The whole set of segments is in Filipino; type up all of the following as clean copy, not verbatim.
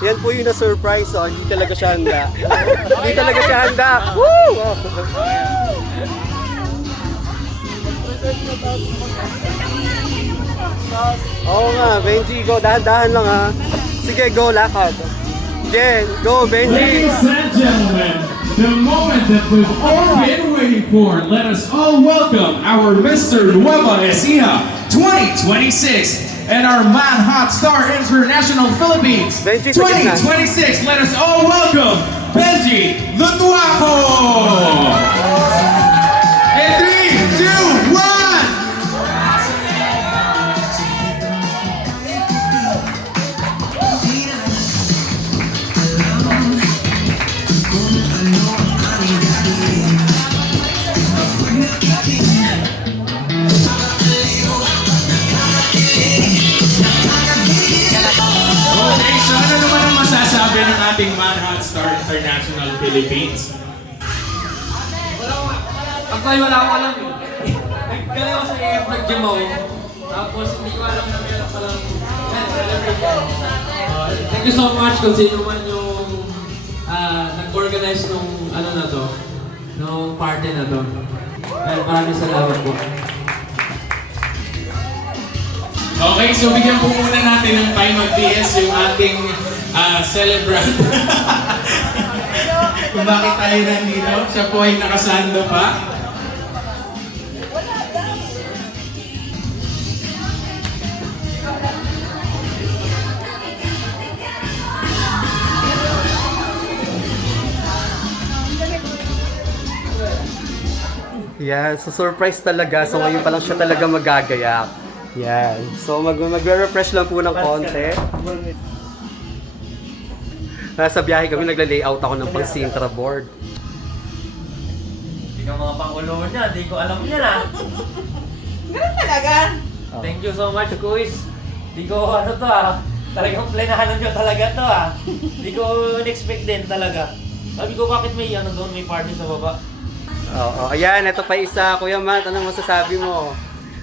Yan po yung na-surprise, oh. Hindi talaga siya handa. Hindi talaga siya handa. Woo! Oo nga, Benji, go. Dahan-dahan lang, ha. Sige, go, lakad. Again, go, Benji. Ladies and gentlemen, the moment that we've all been waiting for. Let us all welcome our Mr. Nueva Ecija 2026 and our Man Hot Star International Philippines Benji, sa gitna. 2026. Let us all welcome Benji Lutuaco. In 3, 2, 1. Okay, so ano naman ang masasabi ng ating Man Hot Star International Philippines? Actually, wala akong alam eh. Naggaling ako sa AF, nag-gym ako. Tapos, hindi ko alam na meron palang thank you so much kung sino man yung nag-organize nung ano na to, nung party na to. Maraming salamat po. Okay, so bigyan po muna natin ng time of DS yung ating celebrant. Kung bakit tayo nandito, siya po ay nakasando pa. Yan, so surprise talaga. So ngayon pa lang siya talaga magagayak. Yan. So magre-refresh lang po ng konti. Nasa biyahe kami, nagla-layout ako ng pang-Sintra board. Hindi ka mga pangulo niya, hindi ko alam niya na. Ganun talaga. Thank you so much, Kuis. Hindi ko ano to talagang planahan nyo talaga to Hindi ko in-expect din talaga. Sabi ko bakit may ano doon, may party sa baba. Oo, ayan, ito pa isa. Kuya Matt, anong masasabi mo?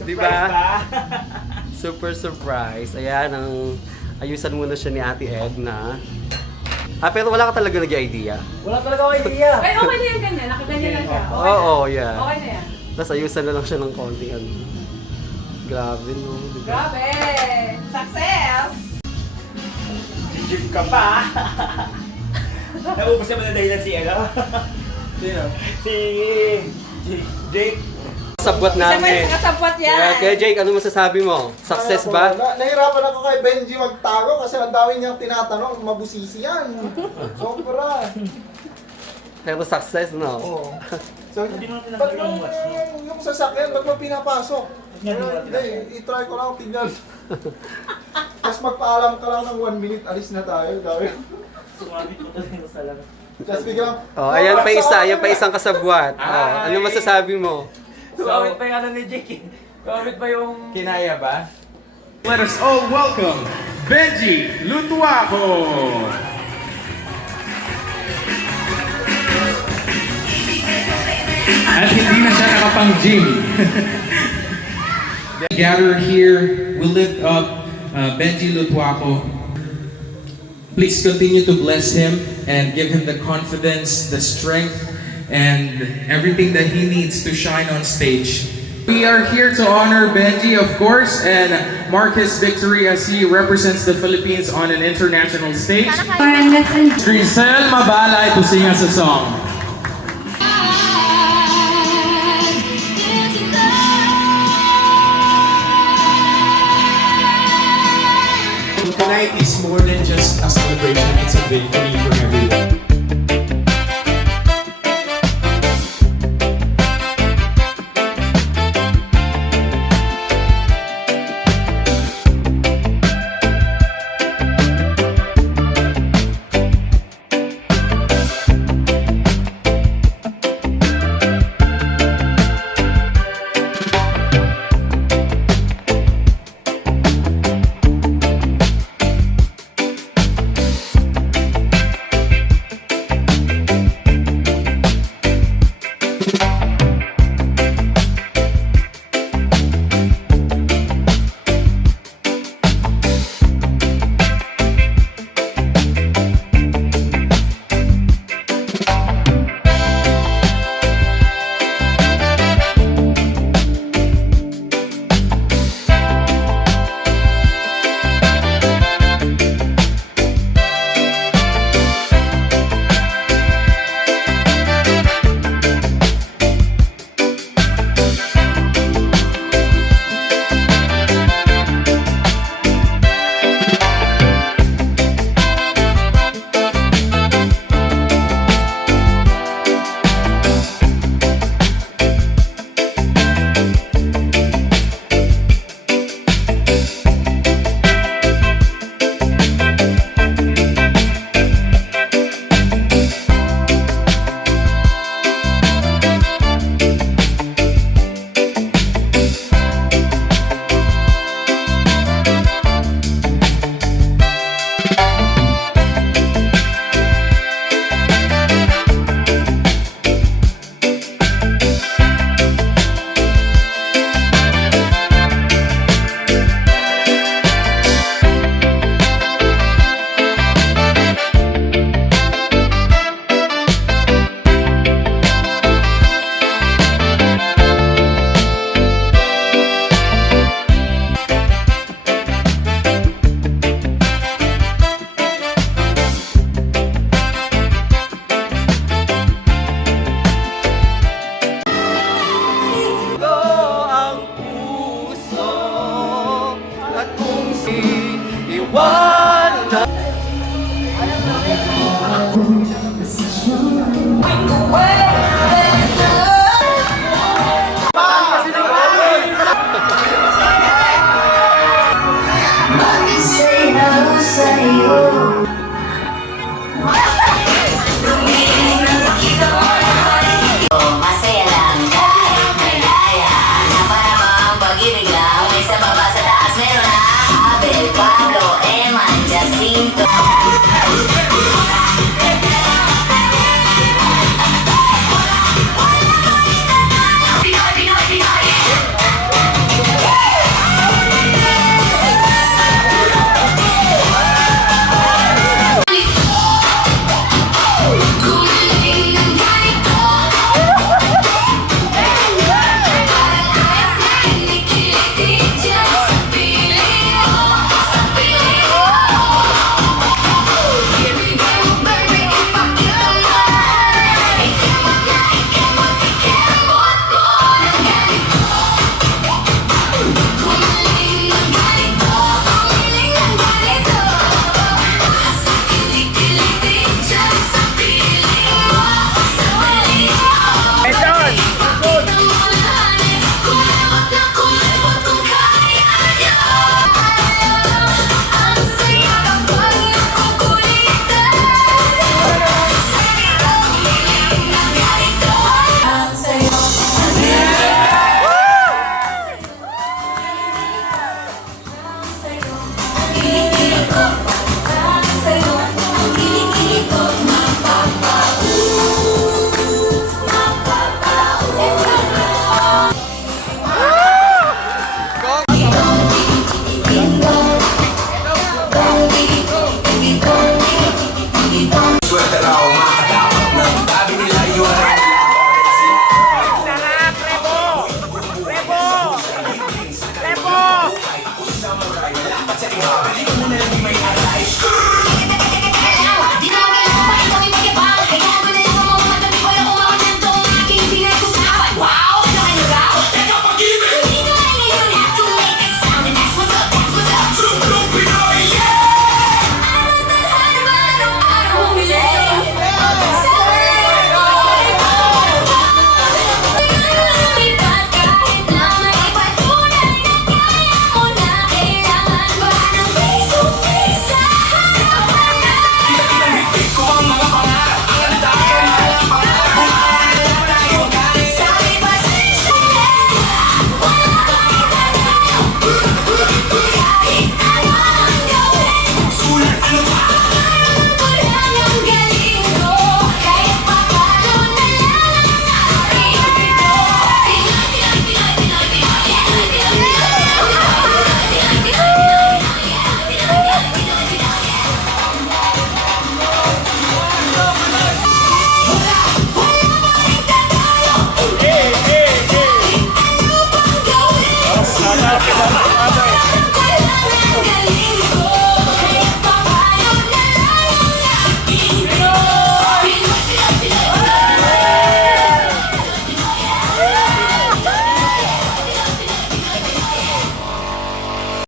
Di ba? Super surprise. Ayan, ayusan muna siya ni Ate Edna. Pero wala ka talaga nag-idea? Wala talaga akong idea. Ay, okay na yan ganyan. Nakaganyan lang siya. Okay Oo, na. yeah. Okay na yan. Tapos ayusan na lang siya ng konti. Ano. Grabe, no? Diba? Grabe! Success! Jeep ka pa. Naubos naman na dahilan si ano? Sino? Si Jake. Sabwat Isa pa namin. yung kasabwat yan. Kaya Jake, ano masasabi mo? Success ba? Nahirapan ako kay Benji magtago kasi ang dami niyang tinatanong, mabusisi yan. Sobra. Pero success, no? Oo. So, ba't mo yung sasakyan, ba't mo pinapasok? Hindi, i-try ko lang, tignan. Tapos magpaalam ka lang ng 1 minute, alis na tayo. Sumabit mo talaga sa lang. Tapos biglang, Oh, ayan pa isa, ayan pa isang kasabwat. Oh, ano masasabi mo? Kumamit pa yung ano ni Jake. Kumamit pa yung... Kinaya ba? Let us all welcome Benji Lutuaco. At hindi na siya nakapang-gym. Gather here, we lift up Benji Lutuaco. Please continue to bless him and give him the confidence, the strength, and everything that he needs to shine on stage. We are here to honor Benji, of course, and mark his victory as he represents the Philippines on an international stage. Grisel Mabalay to sing us a song. Tonight is more than just a celebration, it's a victory for everyone. Away.